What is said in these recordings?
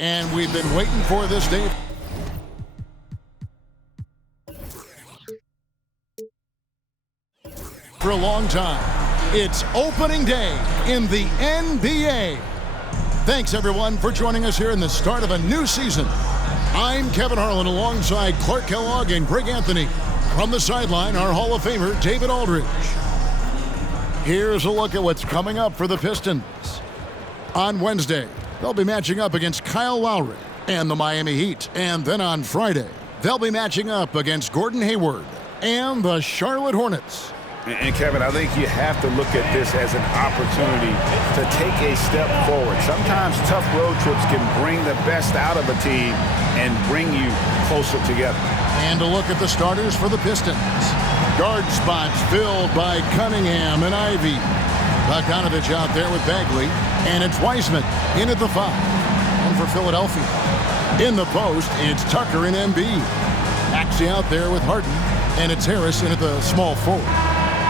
And we've been waiting for this day for a long time. It's opening day in the NBA. Thanks, everyone, for joining us here in the start of a new season. I'm Kevin Harlan alongside Clark Kellogg and Greg Anthony. From the sideline, our Hall of Famer, David Aldridge. Here's a look at what's coming up for the Pistons. On Wednesday, they'll be matching up against Kyle Lowry and the Miami Heat. And then on Friday, they'll be matching up against Gordon Hayward and the Charlotte Hornets. And Kevin, I think you have to look at this as an opportunity to take a step forward. Sometimes tough road trips can bring the best out of a team and bring you closer together. And a look at the starters for the Pistons. Guard spots filled by Cunningham and Ivey. Bogdanovich out there with Bagley. And it's Wiseman in at the 5. And for Philadelphia, in the post, it's Tucker and Embiid. Maxey out there with Harden. And it's Harris in at the small forward.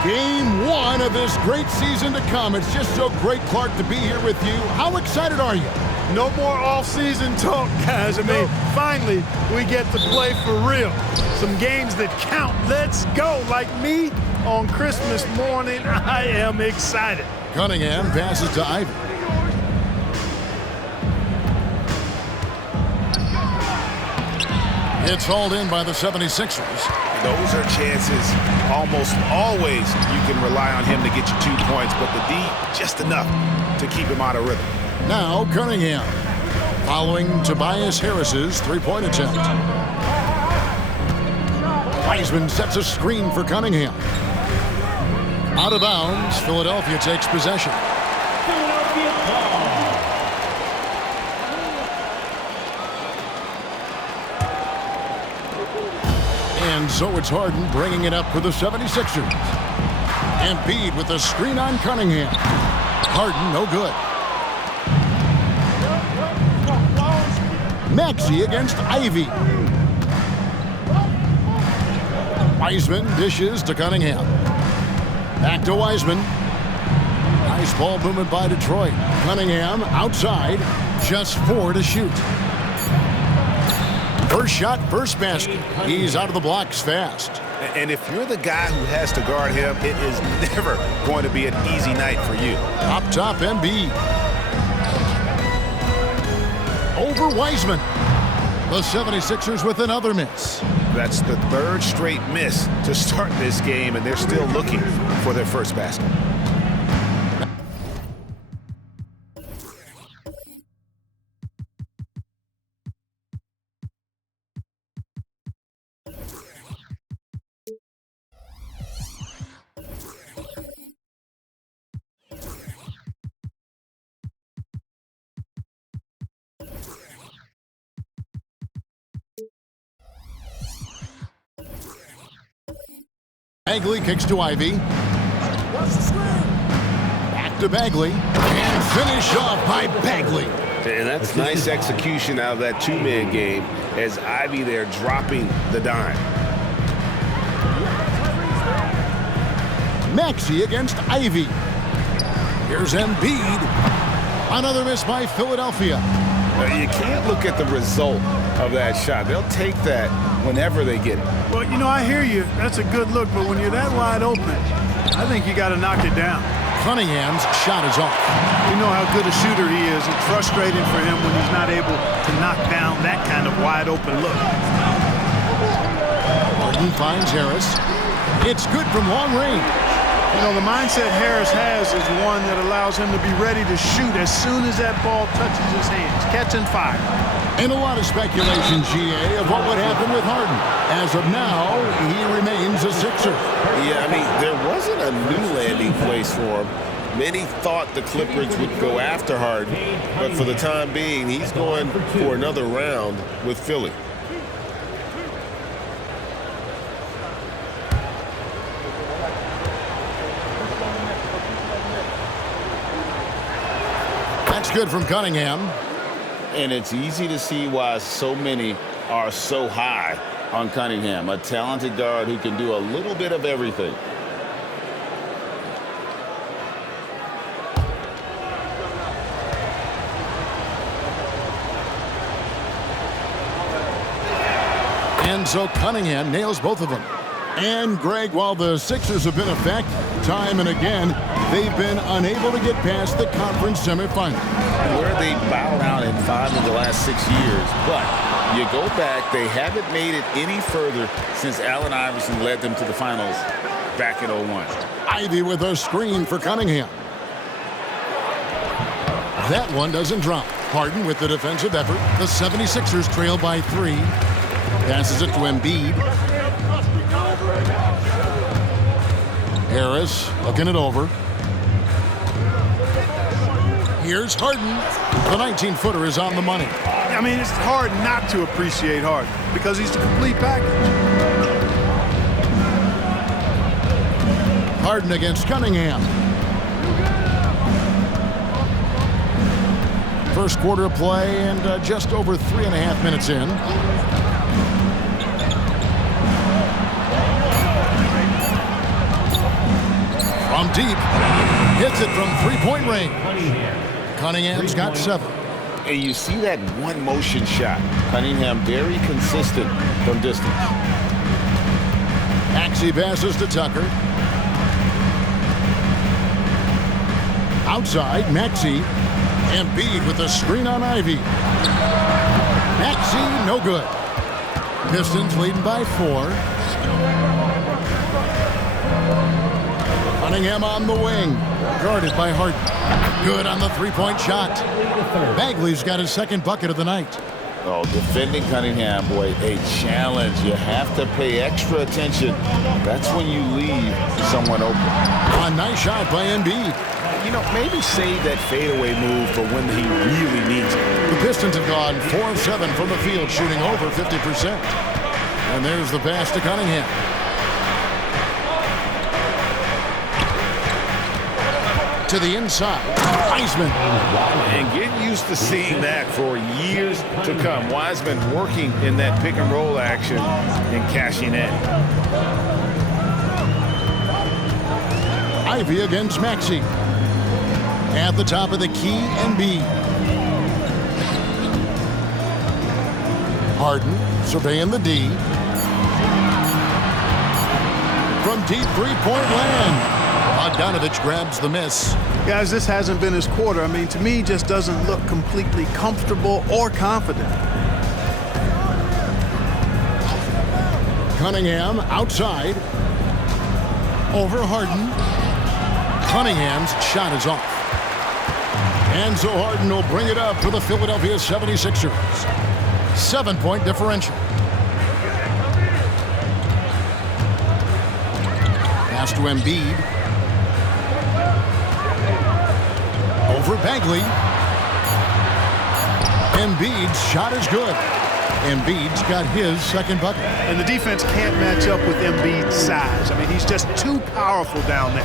Game 1 of this great season to come. It's just so great, Clark, to be here with you. How excited are you? No more off-season talk, guys. I mean, finally, we get to play for real. Some games that count. Let's go. Like me on Christmas morning, I am excited. Cunningham passes to Ivey. It's hauled in by the 76ers. Those are chances almost always you can rely on him to get you 2 points, but the D, just enough to keep him out of rhythm. Now Cunningham, following Tobias Harris's three-point attempt. Wiseman sets a screen for Cunningham. Out of bounds, Philadelphia takes possession. And so it's Harden bringing it up for the 76ers. Embiid with a screen on Cunningham. Harden, no good. Maxey against Ivey. Wiseman dishes to Cunningham. Back to Wiseman. Nice ball movement by Detroit. Cunningham outside. Just 4 to shoot. First shot, first basket. He's out of the blocks fast. And if you're the guy who has to guard him, it is never going to be an easy night for you. Up top, Embiid. Over Wiseman. The 76ers with another miss. That's the 3rd straight miss to start this game, and they're still looking for their first basket. Bagley kicks to Ivey. Back to Bagley. And finish off by Bagley. And that's nice execution out of that 2-man game as Ivey there dropping the dime. Maxey against Ivey. Here's Embiid. Another miss by Philadelphia. You can't look at the result of that shot. They'll take that whenever they get it. Well, you know, I hear you. That's a good look, but when you're that wide open, I think you got to knock it down. Cunningham's shot is off. You know how good a shooter he is. It's frustrating for him when he's not able to knock down that kind of wide open look. Harden finds Harris. It's good from long range. You know, the mindset Harris has is one that allows him to be ready to shoot as soon as that ball touches his hands. Catch and fire. And a lot of speculation, GA, of what would happen with Harden. As of now, he remains a Sixer. Yeah, I mean, there wasn't a new landing place for him. Many thought the Clippers would go after Harden, but for the time being, he's going for another round with Philly. That's good from Cunningham. And it's easy to see why so many are so high on Cunningham, a talented guard who can do a little bit of everything. And so Cunningham nails both of them. And, Greg, while the Sixers have been a fact time and again, they've been unable to get past the conference semifinal. Where they bowed out in 5 of the last 6 years. But you go back, they haven't made it any further since Allen Iverson led them to the finals back in 01. Ivy with a screen for Cunningham. That one doesn't drop. Harden with the defensive effort. The 76ers trail by 3. Passes it to Embiid. Harris looking it over. Here's Harden. The 19-footer is on the money. I mean, it's hard not to appreciate Harden because he's the complete package. Harden against Cunningham. First quarter of play and just over 3.5 minutes in. From deep, hits it from three-point range. Cunningham's got 7. And you see that one motion shot. Cunningham very consistent from distance. Maxey passes to Tucker. Outside, Maxey. Embiid with a screen on Ivy. Maxey, no good. Pistons leading by 4. Cunningham on the wing. Guarded by Harden. Good on the three-point shot. Bagley's got his second bucket of the night. Oh, defending Cunningham, boy, a challenge. You have to pay extra attention. That's when you leave someone open. A nice shot by Embiid. You know, maybe save that fadeaway move for when he really needs it. The Pistons have gone 4 of 7 from the field, shooting over 50%. And there's the pass to Cunningham. To the inside, Wiseman. And get used to seeing that for years to come. Wiseman working in that pick and roll action and cashing in. Ivy against Maxey. At the top of the key, Embiid. Harden surveying the D. From deep three-point land. Bogdanovich grabs the miss. Guys, this hasn't been his quarter. I mean, to me, just doesn't look completely comfortable or confident. Cunningham outside. Over Harden. Cunningham's shot is off. And so Harden will bring it up for the Philadelphia 76ers. 7-point differential. Pass to Embiid. Over Bagley. Embiid's shot is good. Embiid's got his second bucket. And the defense can't match up with Embiid's size. I mean, he's just too powerful down there.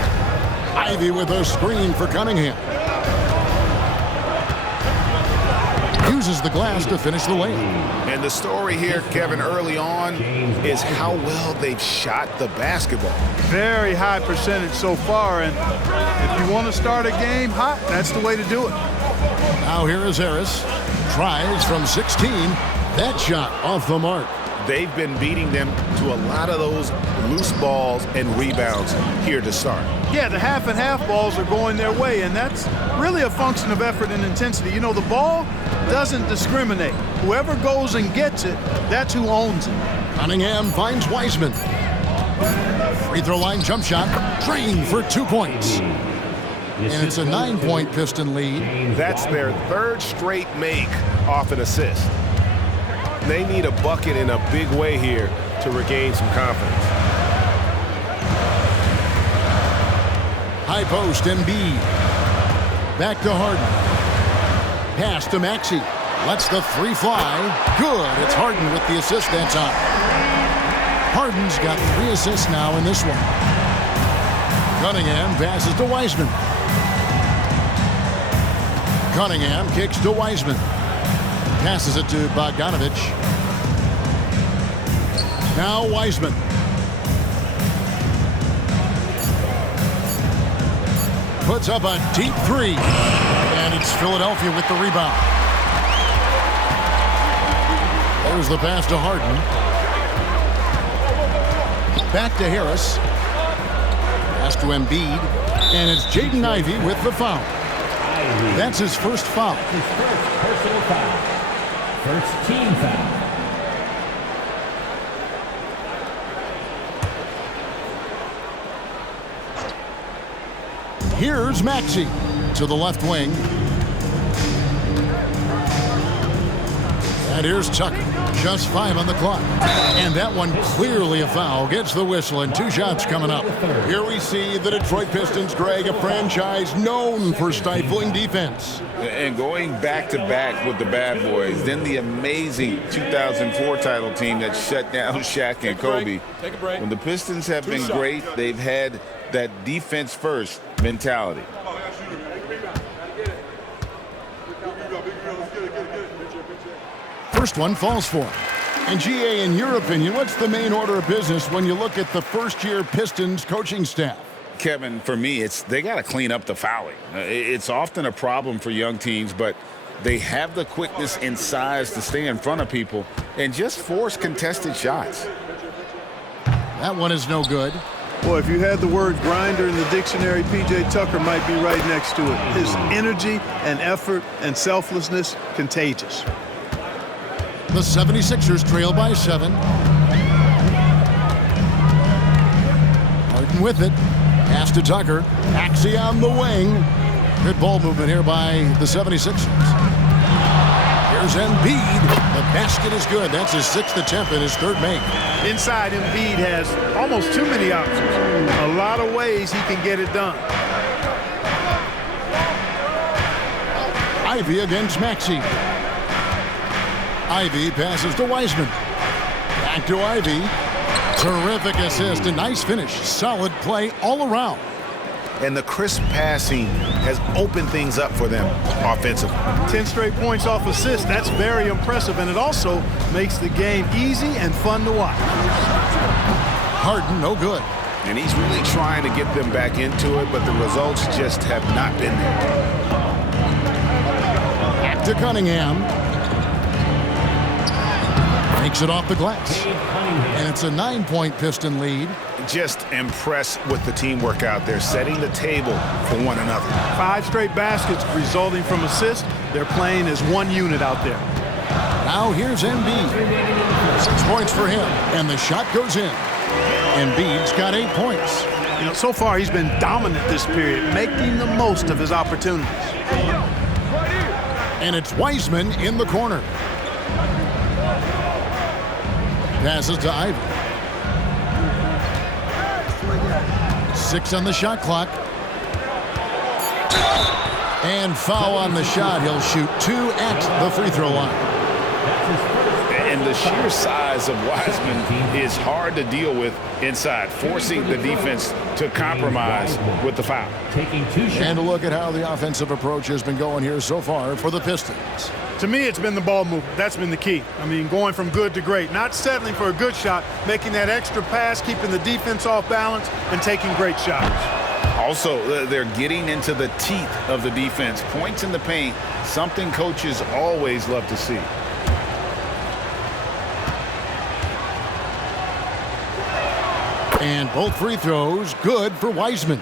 Ivy with a screen for Cunningham. Uses the glass to finish the lane. And the story here, Kevin, early on is how well they've shot the basketball. Very high percentage so far, and if you want to start a game hot, that's the way to do it. Now here is Harris. Tries from 16. That shot off the mark. They've been beating them to a lot of those loose balls and rebounds here to start. Yeah, the half and half balls are going their way, and that's really a function of effort and intensity. You know, the ball doesn't discriminate. Whoever goes and gets it, that's who owns it. Cunningham finds Wiseman. Free throw line jump shot. Drained for 2 points. And it's a 9-point Piston lead. That's their third straight make off an assist. They need a bucket in a big way here to regain some confidence. High post, Embiid. Back to Harden. Pass to Maxey. Lets the three fly. Good. It's Harden with the assist that time. Harden's got 3 assists now in this one. Cunningham passes to Wiseman. Cunningham kicks to Wiseman. Passes it to Bogdanovich. Now Wiseman. Puts up a deep 3. And it's Philadelphia with the rebound. There's the pass to Harden. Back to Harris. Pass to Embiid. And it's Jaden Ivey with the foul. That's his first foul. His first personal foul. First team foul. Here's Maxey to the left wing. And here's Tucker. Just 5 on the clock. And that one clearly a foul. Gets the whistle and 2 shots coming up. Here we see the Detroit Pistons, Greg, a franchise known for stifling defense. And going back-to-back with the bad boys, then the amazing 2004 title team that shut down Shaq and Kobe. When the Pistons have been great, they've had that defense-first mentality. First one falls for him. And GA, in your opinion, what's the main order of business when you look at the first-year Pistons coaching staff? Kevin, for me, they got to clean up the fouling. It's often a problem for young teams, but they have the quickness and size to stay in front of people and just force contested shots. That one is no good. Boy, if you had the word grinder in the dictionary, P.J. Tucker might be right next to it. His energy and effort and selflessness, contagious. The 76ers trail by 7. Harden with it. Pass to Tucker. Maxey on the wing. Good ball movement here by the 76ers. Here's Embiid. The basket is good. That's his 6th attempt and his 3rd make. Inside, Embiid has almost too many options. A lot of ways he can get it done. Ivey against Maxey. Ivey passes to Wiseman. Back to Ivey. Terrific assist. A nice finish. Solid play all around. And the crisp passing has opened things up for them offensively. 10 straight points off assists. That's very impressive, and it also makes the game easy and fun to watch. Harden, no good. And he's really trying to get them back into it, but the results just have not been there. Back to Cunningham. Makes it off the glass. And it's a 9-point Piston lead. Just impressed with the teamwork out there, setting the table for one another. 5 straight baskets resulting from assists. They're playing as one unit out there. Now here's Embiid. 6 points for him, and the shot goes in. Embiid's got 8 points. You know, so far he's been dominant this period, making the most of his opportunities. And it's Wiseman in the corner. Passes to Ivey. 6 on the shot clock. And foul on the shot. He'll shoot 2 at the free throw line. And the sheer size of Wiseman is hard to deal with inside, forcing the defense to compromise with the foul. And a look at how the offensive approach has been going here so far for the Pistons. To me, it's been the ball movement. That's been the key. I mean, going from good to great. Not settling for a good shot, making that extra pass, keeping the defense off balance, and taking great shots. Also, they're getting into the teeth of the defense. Points in the paint, something coaches always love to see. And both free throws good for Wiseman.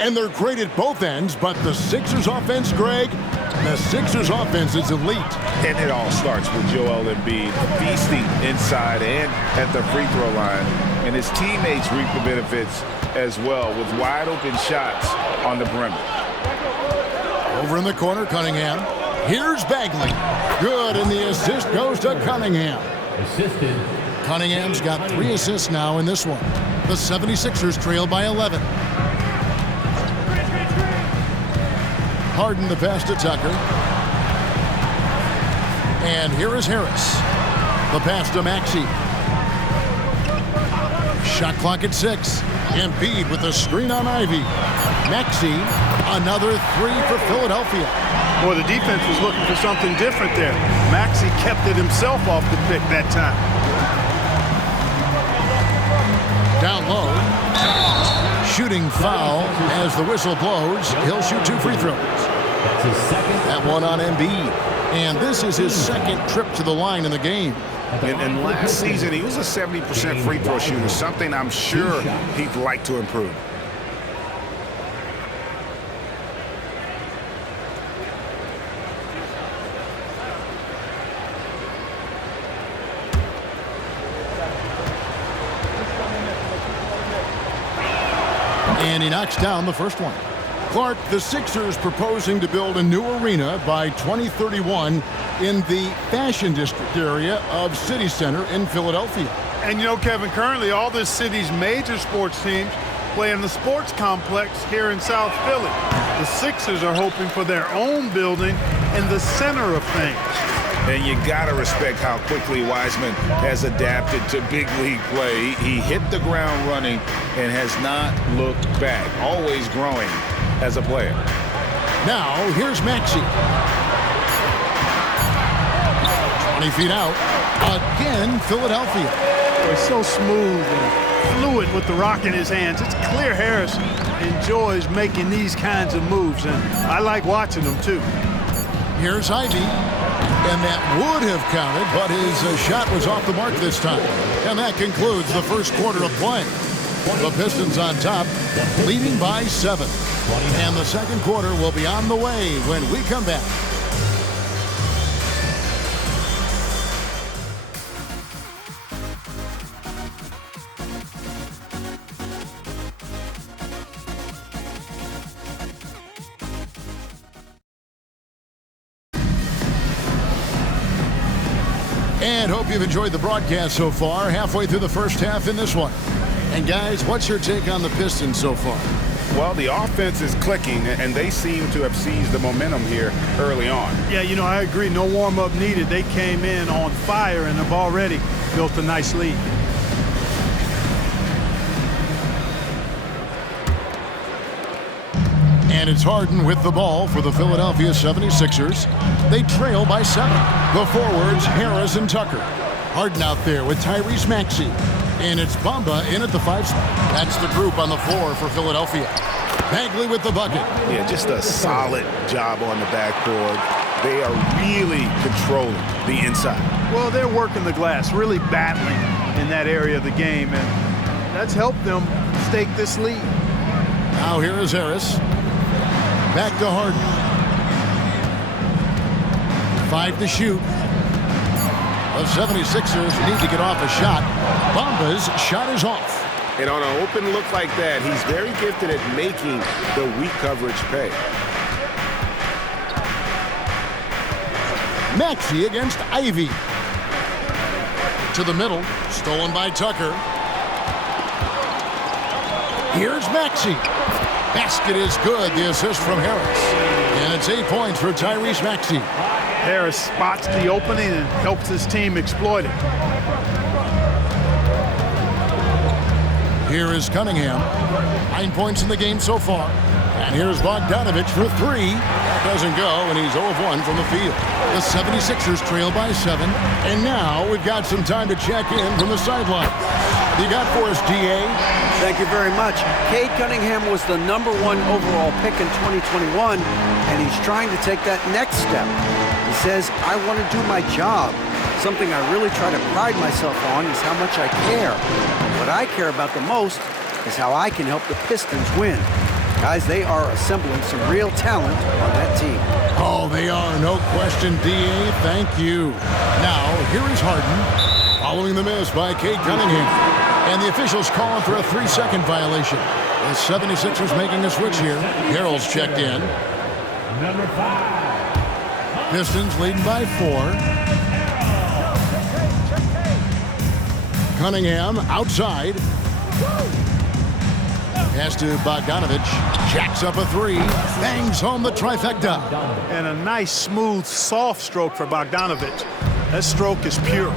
And they're great at both ends, but the Sixers offense, Greg, the Sixers offense is elite. And it all starts with Joel Embiid feasting inside and at the free throw line. And his teammates reap the benefits as well with wide open shots on the perimeter. Over in the corner, Cunningham. Here's Bagley. Good, and the assist goes to Cunningham. Assisted. Cunningham's got 3 assists now in this one. The 76ers trail by 11. Harden the pass to Tucker. And here is Harris. The pass to Maxey. Shot clock at 6. Embiid with a screen on Ivey. Maxey, another 3 for Philadelphia. Boy, the defense was looking for something different there. Maxey kept it himself off the pick that time. Down low. Shooting foul as the whistle blows. He'll shoot 2 free throws. That's his second. That one on Embiid. And this is his second trip to the line in the game. And last season, he was a 70% free throw shooter, something I'm sure he'd like to improve. And he knocks down the first one. Clark, the Sixers proposing to build a new arena by 2031 in the Fashion District area of City Center in Philadelphia. And you know, Kevin, currently all this city's major sports teams play in the sports complex here in South Philly. The Sixers are hoping for their own building in the center of things. And you got to respect how quickly Wiseman has adapted to big league play. He hit the ground running and has not looked back, always growing as a player. Now, here's Maxey. 20 feet out. Again, Philadelphia. He's so smooth and fluid with the rock in his hands. It's clear Harris enjoys making these kinds of moves, and I like watching them, too. Here's Ivy. And that would have counted, but his shot was off the mark this time. And that concludes the first quarter of play. The Pistons on top, leading by 7. And the second quarter will be on the way when we come back. And hope you've enjoyed the broadcast so far, halfway through the first half in this one. And guys, what's your take on the Pistons so far? Well, the offense is clicking, and they seem to have seized the momentum here early on. Yeah, you know, I agree. No warm-up needed. They came in on fire and have already built a nice lead. And it's Harden with the ball for the Philadelphia 76ers. They trail by 7. The forwards, Harris and Tucker. Harden out there with Tyrese Maxey. And it's Bamba in at the 5 spot. That's the group on the floor for Philadelphia. Bagley with the bucket. Yeah, just a solid job on the backboard. They are really controlling the inside. Well, they're working the glass, really battling in that area of the game, and that's helped them stake this lead. Now here is Harris. Back to Harden. 5 to shoot. The 76ers need to get off a shot. Bamba's shot is off. And on an open look like that, he's very gifted at making the weak coverage pay. Maxey against Ivy. To the middle. Stolen by Tucker. Here's Maxey. Basket is good. The assist from Harris. And it's 8 points for Tyrese Maxey. Harris spots the opening and helps his team exploit it. Here is Cunningham. 9 points in the game so far. And here's Bogdanovich for 3. Doesn't go, and he's 0 of 1 from the field. The 76ers trail by 7. And now we've got some time to check in from the sideline. You got for us, DA? Thank you very much. Cade Cunningham was the #1 overall pick in 2021, and he's trying to take that next step. He says, I want to do my job. Something I really try to pride myself on is how much I care. What I care about the most is how I can help the Pistons win. Guys, they are assembling some real talent on that team. Oh, they are. No question, DA. Thank you. Now, here is Harden, following the miss by Cade Cunningham. And the officials calling for a 3-second violation. The 76ers making a switch here. Harrell's checked in. Number 5. Pistons leading by 4. Cunningham outside. Pass to Bogdanovich. Jacks up a 3. Bangs home the trifecta. And a nice, smooth, soft stroke for Bogdanovich. That stroke is pure.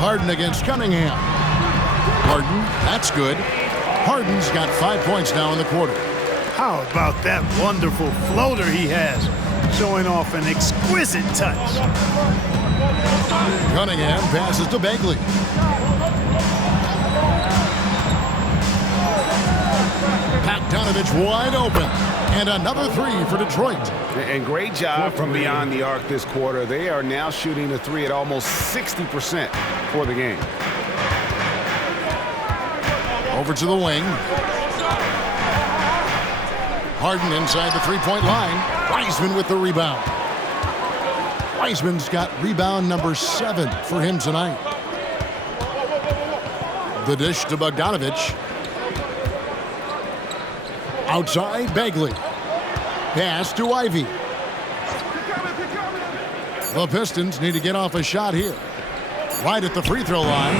Harden against Cunningham. Harden, that's good. Harden's got 5 points now in the quarter. How about that wonderful floater he has, showing off an exquisite touch. Cunningham passes to Bagley. Bogdanovich wide open. And another three for Detroit. And great job from beyond the arc this quarter. They are now shooting the three at almost 60% for the game. Over to the wing. Harden inside the three-point line. Wiseman with the rebound. Wiseman's got rebound number 7 for him tonight. The dish to Bogdanovich. Outside, Bagley. Pass to Ivy. The Pistons need to get off a shot here. Right at the free throw line.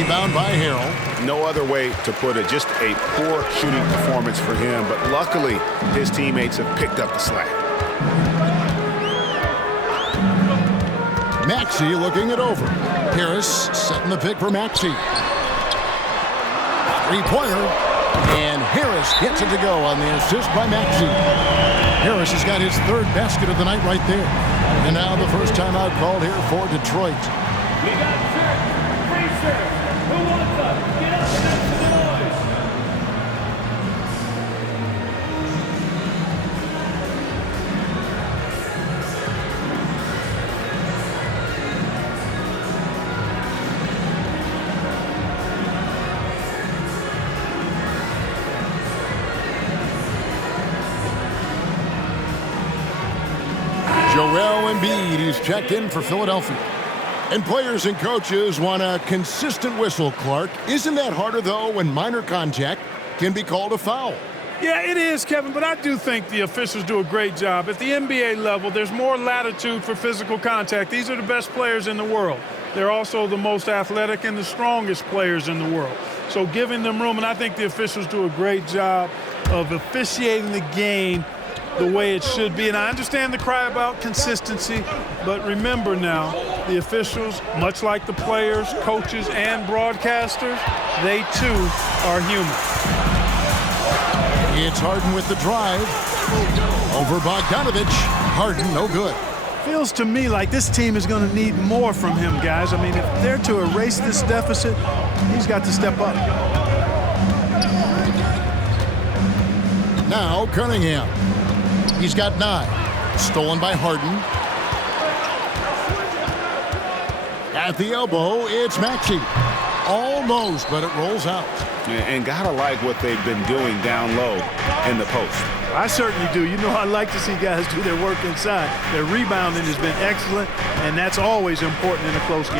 Rebound by Harrell. No other way to put it. Just a poor shooting performance for him. But luckily, his teammates have picked up the slack. Maxey looking it over. Harris setting the pick for Maxey. Three-pointer. And Harris gets it to go on the assist by Maxey. Harris has got his 3rd basket of the night right there. And now the first timeout called here for Detroit. We got serve. Free serve. Who wants up? Get up and make some noise. Joel Embiid, he's checked in for Philadelphia. And players and coaches want a consistent whistle, Clark. Isn't that harder, though, when minor contact can be called a foul? Yeah, it is, Kevin, but I do think the officials do a great job. At the NBA level, there's more latitude for physical contact. These are the best players in the world. They're also the most athletic and the strongest players in the world. So giving them room, and I think the officials do a great job of officiating the game the way it should be. And I understand the cry about consistency, but remember now, the officials, much like the players, coaches, and broadcasters, they too are human. It's Harden with the drive. Over Bogdanovich. Harden, no good. Feels to me like this team is going to need more from him, guys. I mean, if they're to erase this deficit, he's got to step up. Now Cunningham. He's got 9. Stolen by Harden. At the elbow, it's Maxey. Almost, but it rolls out. And gotta like what they've been doing down low in the post. I certainly do. You know, I like to see guys do their work inside. Their rebounding has been excellent, and that's always important in a close game.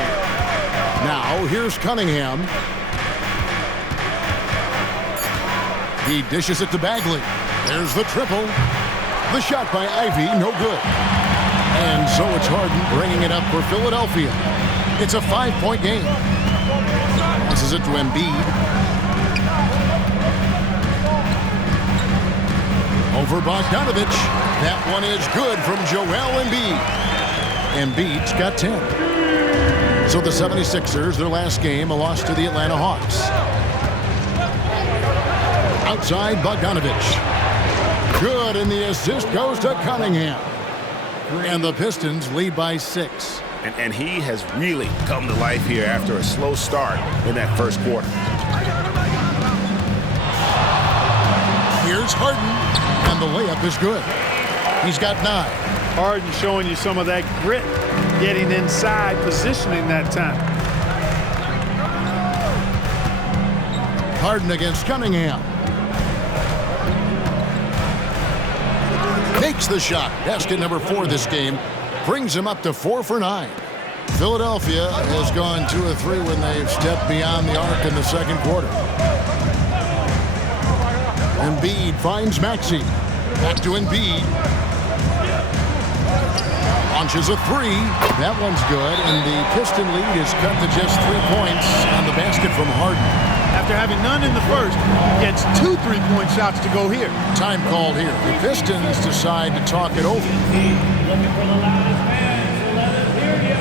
Now, here's Cunningham. He dishes it to Bagley. There's the triple. The shot by Ivy, no good. And so it's Harden bringing it up for Philadelphia. It's a 5-point game. Passes it to Embiid. Over Bogdanovich. That one is good from Joel Embiid. Embiid's got 10. So the 76ers, their last game, a loss to the Atlanta Hawks. Outside Bogdanovich. Good, and the assist goes to Cunningham. And the Pistons lead by 6. And he has really come to life here after a slow start in that first quarter. Here's Harden, and the layup is good. He's got 9. Harden showing you some of that grit, getting inside, positioning that time. Harden against Cunningham. Takes the shot. Basket number 4 this game. Brings him up to 4 for 9. Philadelphia has gone 2 of 3 when they've stepped beyond the arc in the second quarter. Embiid finds Maxey. Back to Embiid. Launches a 3. That one's good, and the Piston lead is cut to just 3 points on the basket from Harden. After having none in the first, gets 2 3-point shots to go here. Time called here. The Pistons decide to talk it over. Looking for the loudest fans, so let us hear ya.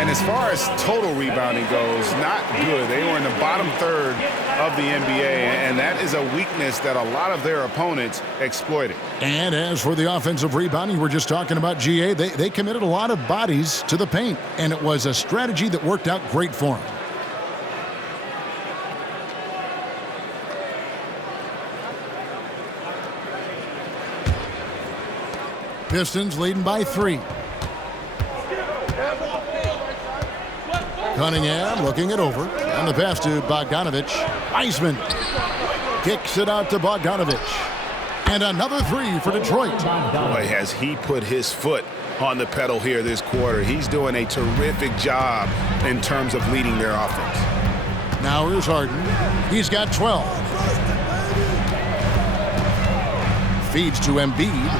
And as far as total rebounding goes, not good. They were in the bottom third of the NBA, and that is a weakness that a lot of their opponents exploited. And as for the offensive rebounding, we're just talking about GA. They committed a lot of bodies to the paint, and it was a strategy that worked out great for them. Pistons leading by 3. Cunningham looking it over. On the pass to Bogdanovic. Wiseman kicks it out to Bogdanovic. And another 3 for Detroit. Boy, has he put his foot on the pedal here this quarter. He's doing a terrific job in terms of leading their offense. Now here's Harden. He's got 12. Feeds to Embiid.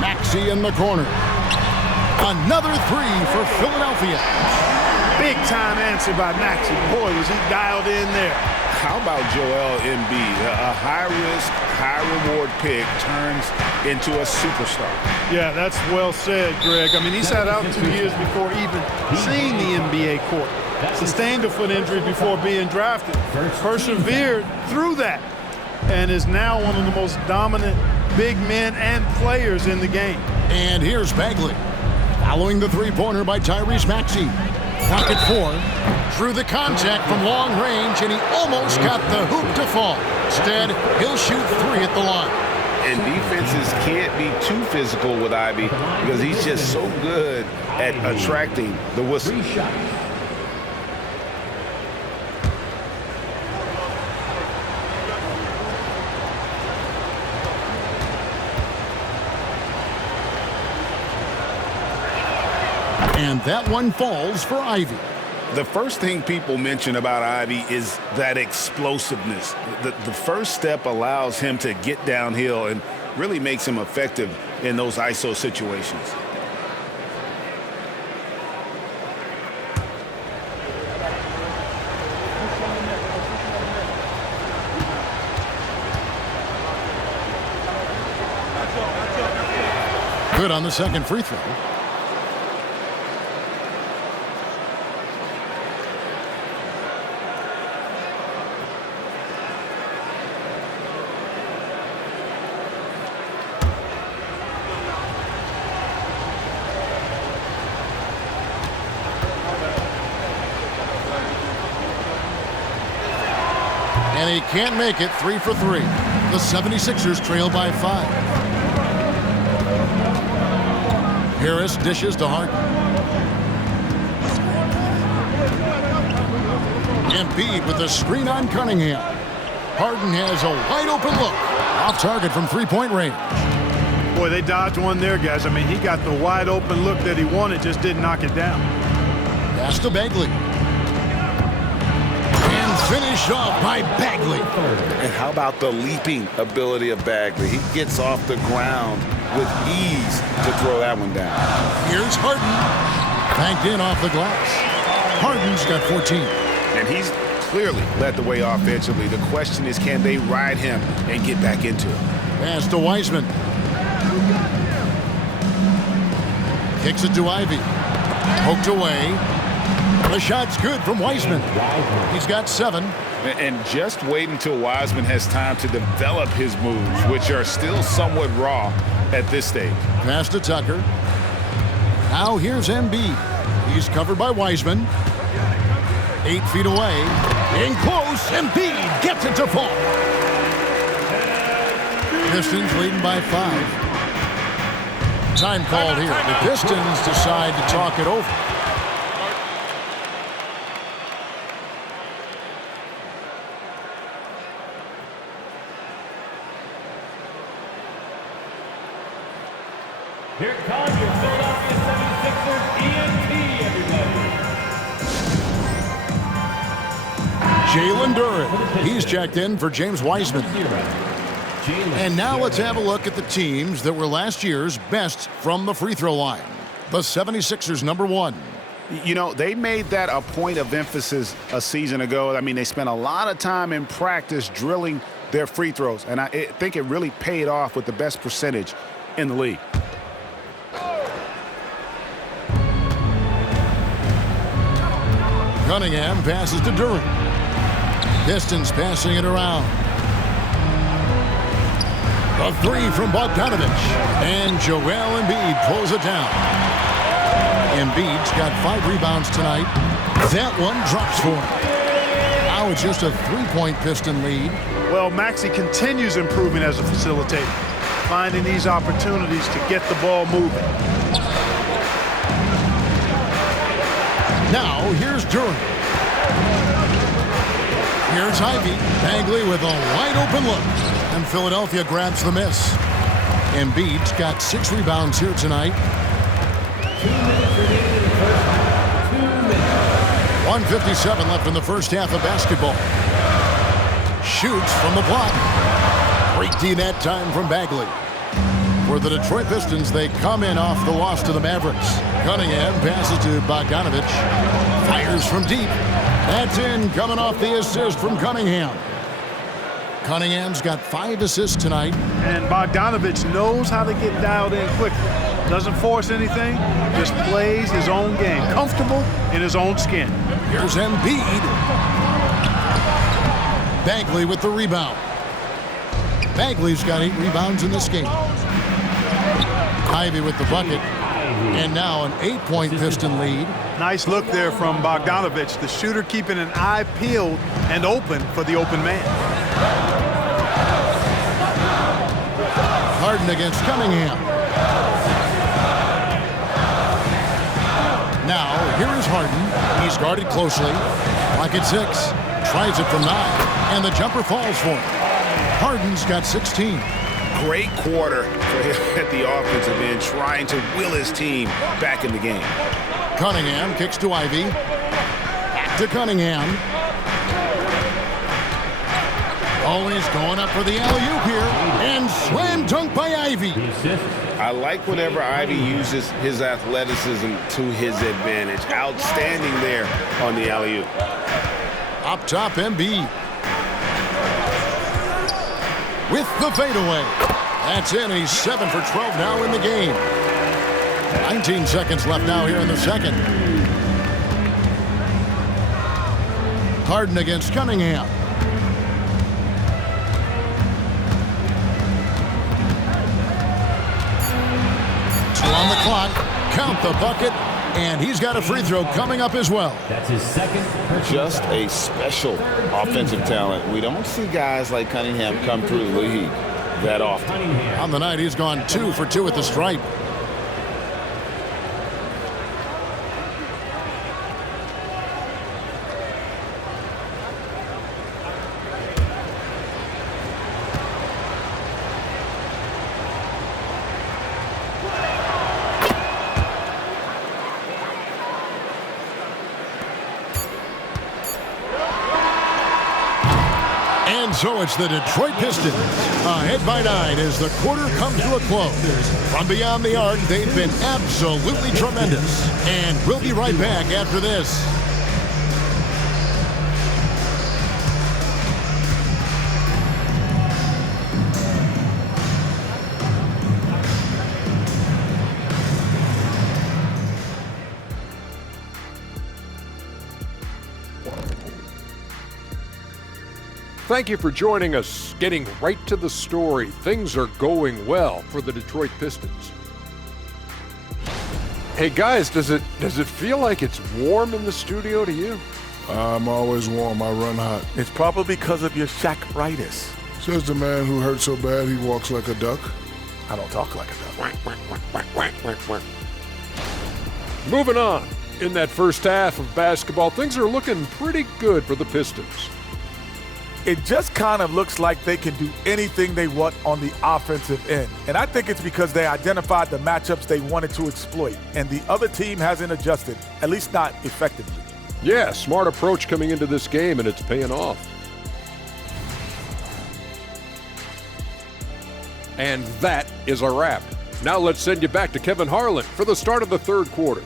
Maxey in the corner. Another 3 for Philadelphia. Big time answer by Maxey. Boy, was he dialed in there. How about Joel Embiid? A high-risk, high-reward pick turns into a superstar. Yeah, that's well said, Greg. I mean, he sat out 2 years before even seeing the NBA court. Sustained a foot injury before being drafted. Persevered through that and is now one of the most dominant big men and players in the game. And here's Bagley. Following the three-pointer by Tyrese Maxey. Pocket 4. Through the contact from long range, and he almost got the hoop to fall. Instead, he'll shoot 3 at the line. And defenses can't be too physical with Ivy because he's just so good at attracting the whistle. And that one falls for Ivy. The first thing people mention about Ivy is that explosiveness. The first step allows him to get downhill and really makes him effective in those ISO situations. Good on the second free throw. And he can't make it. 3 for 3. The 76ers trail by 5. Harris dishes to Harden. Embiid with the screen on Cunningham. Harden has a wide open look. Off target from three-point range. Boy, they dodged one there, guys. I mean, he got the wide open look that he wanted, just didn't knock it down. Pass to Bagley. Finished off by Bagley. And how about the leaping ability of Bagley? He gets off the ground with ease to throw that one down. Here's Harden. Banked in off the glass. Harden's got 14. And he's clearly led the way offensively. The question is, can they ride him and get back into it? Pass to Wiseman. Kicks it to Ivy. Poked away. The shot's good from Wiseman. He's got 7. And just wait until Wiseman has time to develop his moves, which are still somewhat raw at this stage. Pass to Tucker. Now here's Embiid. He's covered by Wiseman. 8 feet away. In close, Embiid gets it to fall. Pistons leading by 5. Time called here. The Pistons decide to talk it over. Here comes your Philadelphia 76ers ENT, everybody. Jalen Duren. He's checked in for James Wiseman. And now let's have a look at the teams that were last year's best from the free throw line. The 76ers, number 1. You know, they made that a point of emphasis a season ago. I mean, they spent a lot of time in practice drilling their free throws, and I think it really paid off with the best percentage in the league. Cunningham passes to Duren. Pistons passing it around. A three from Bogdanovich. And Joel Embiid pulls it down. Embiid's got 5 rebounds tonight. That one drops for him. Now it's just a 3-point Piston lead. Well, Maxey continues improving as a facilitator, finding these opportunities to get the ball moving. Now here's Durant. Here's Ivy. Bagley with a wide open look. And Philadelphia grabs the miss. Embiid's got 6 rebounds here tonight. 1:57 left in the first half of basketball. Shoots from the block. Great D that time from Bagley. For the Detroit Pistons, they come in off the loss to the Mavericks. Cunningham passes to Bogdanovich. Fires from deep. That's in, coming off the assist from Cunningham. Cunningham's got 5 assists tonight. And Bogdanovich knows how to get dialed in quickly. Doesn't force anything, just plays his own game. Comfortable in his own skin. Here's Embiid. Bagley with the rebound. Bagley's got 8 rebounds in this game. Ivy with the bucket. And now an 8-point Piston lead. Nice look there from Bogdanovich, the shooter keeping an eye peeled and open for the open man. Harden against Cunningham. Now, here is Harden. He's guarded closely. Clock at 6. Tries it from 9. And the jumper falls for him. Harden's got 16. Great quarter for him at the offensive end, trying to will his team back in the game. Cunningham kicks to Ivy. Back to Cunningham. Always going up for the alley-oop here. And slam dunk by Ivy. I like whenever Ivy uses his athleticism to his advantage. Outstanding there on the alley-oop. Up top, Embiid. With the fadeaway. That's in. He's 7 for 12 now in the game. 19 seconds left now here in the second. Harden against Cunningham. 2 on the clock. Count the bucket. And he's got a free throw coming up as well. That's his second. Just a special offensive talent. We don't see guys like Cunningham come through the league that often. On the night, he's gone 2 for 2 at the stripe. So it's the Detroit Pistons ahead by 9 as the quarter comes to a close. From beyond the arc, they've been absolutely tremendous. And we'll be right back after this. Thank you for joining us. Getting right to the story, things are going well for the Detroit Pistons. Hey guys, does it feel like it's warm in the studio to you? I'm always warm. I run hot. It's probably because of your Shaq-ritis. Says the man who hurt so bad he walks like a duck. I don't talk like a duck. Moving on. In that first half of basketball, things are looking pretty good for the Pistons. It just kind of looks like they can do anything they want on the offensive end. And I think it's because they identified the matchups they wanted to exploit, and the other team hasn't adjusted, at least not effectively. Yeah, smart approach coming into this game, and it's paying off. And that is a wrap. Now let's send you back to Kevin Harlan for the start of the third quarter.